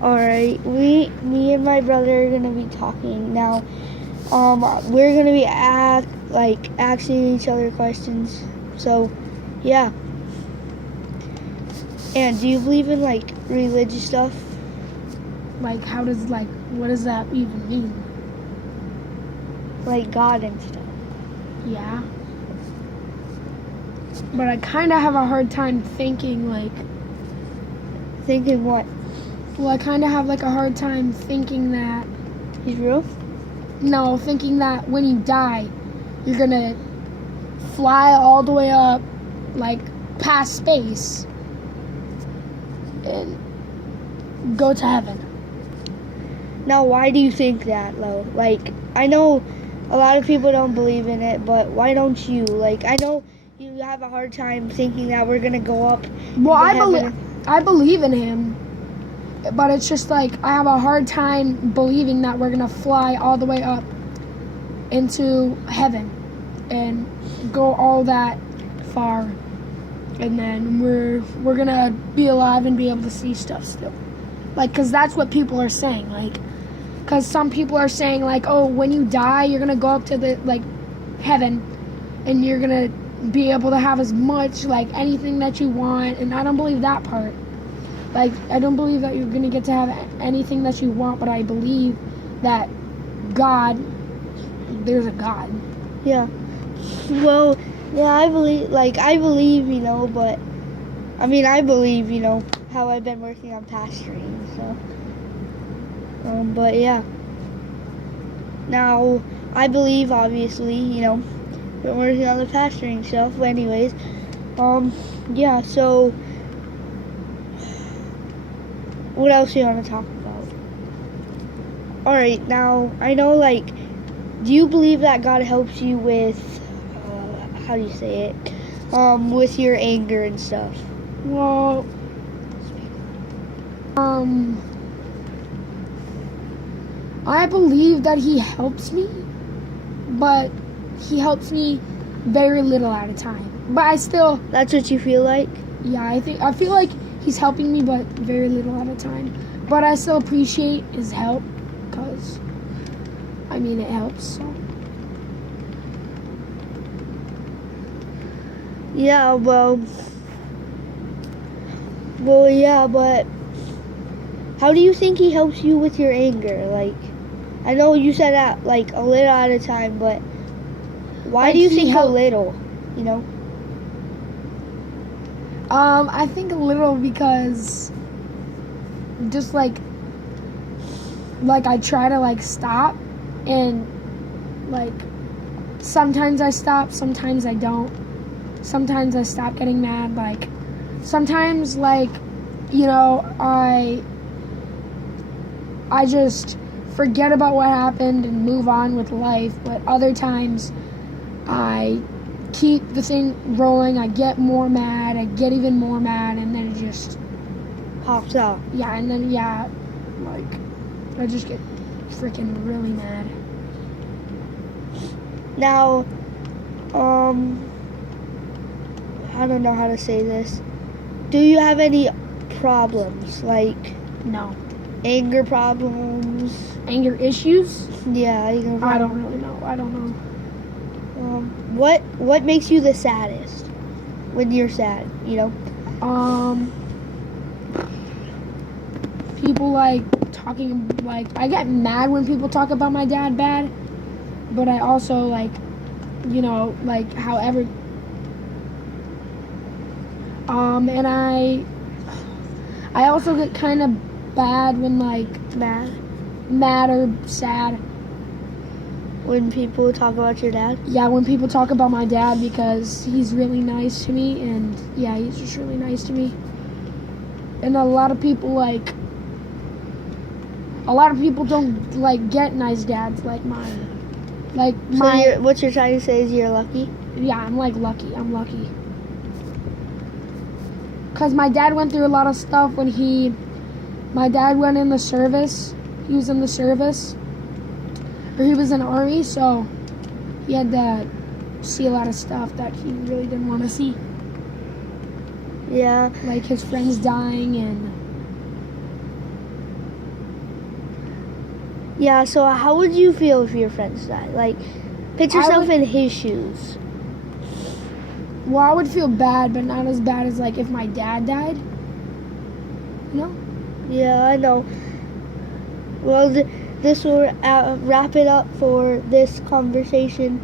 Alright, me and my brother are gonna be talking now. We're gonna be asking each other questions. So, yeah. And do you believe in like religious stuff? Like, what does that even mean? Like God and stuff. Yeah. But I kind of have a hard time thinking, like, Thinking what? well, I kind of have, like, a hard time thinking that, He's real? no, thinking that when you die, you're gonna fly all the way up, like, past space and go to heaven. Now, why do you think that, though? Like, I know a lot of people don't believe in it, but why don't you? Like, I know you have a hard time thinking that we're gonna go up. Well, into I believe in him, but it's just like I have a hard time believing that we're gonna fly all the way up into heaven and go all that far, and then we're gonna be alive and be able to see stuff still. Like, cause that's what people are saying. Like, cause some people are saying like, oh, when you die, you're gonna go up to the like heaven, and you're gonna be able to have as much like anything that you want. And I don't believe that part. Like, I don't believe that you're gonna get to have anything that you want, but I believe that there's a God. Yeah. Well, yeah, I believe, but I mean, I believe, how I've been working on pastoring, so. But yeah. Now, I believe, obviously, been working on the pastoring stuff. But anyways, yeah, so what else do you want to talk about? Alright, now, I know, like, do you believe that God helps you with, how do you say it? With your anger and stuff? Well, I believe that he helps me, but he helps me very little at a time. But I still, That's what you feel like? yeah, I feel like he's helping me, but very little at a time. But I still appreciate his help, because, I mean, it helps, so. Yeah, well, yeah, but how do you think he helps you with your anger? Like, I know you said that, like, a little at a time, but why Like, do you he think a help- little, I think a little because just like I try to like stop, and like sometimes I stop, sometimes I don't. Sometimes I stop getting mad, like sometimes like I just forget about what happened and move on with life, but other times I keep the thing rolling. I get more mad, I get even more mad, and then it just pops out? yeah, and then like I just get freaking really mad. Now, I don't know how to say this. Do you have any problems, like No. anger problems? Anger issues? Yeah, anger I problems. don't really know. I don't know. What makes you the saddest when you're sad? People like talking, like I get mad when people talk about my dad bad, but I also like however and I also get kind of bad when like mad or sad. When people talk about your dad? Yeah, when people talk about my dad, because he's really nice to me, and yeah, he's just really nice to me. And a lot of people don't like get nice dads like mine. Like So what you're trying to say is you're lucky? yeah, I'm lucky. I'm lucky. Cause my dad went through a lot of stuff when my dad went in the service. He was in the service. Or he was in the army, so he had to see a lot of stuff that he really didn't want to see. Yeah. Like his friends dying, and Yeah, so how would you feel if your friends died? Like, put I yourself would- in his shoes. Well, I would feel bad, but not as bad as like if my dad died. You know? Yeah, I know. Well, this will wrap it up for this conversation.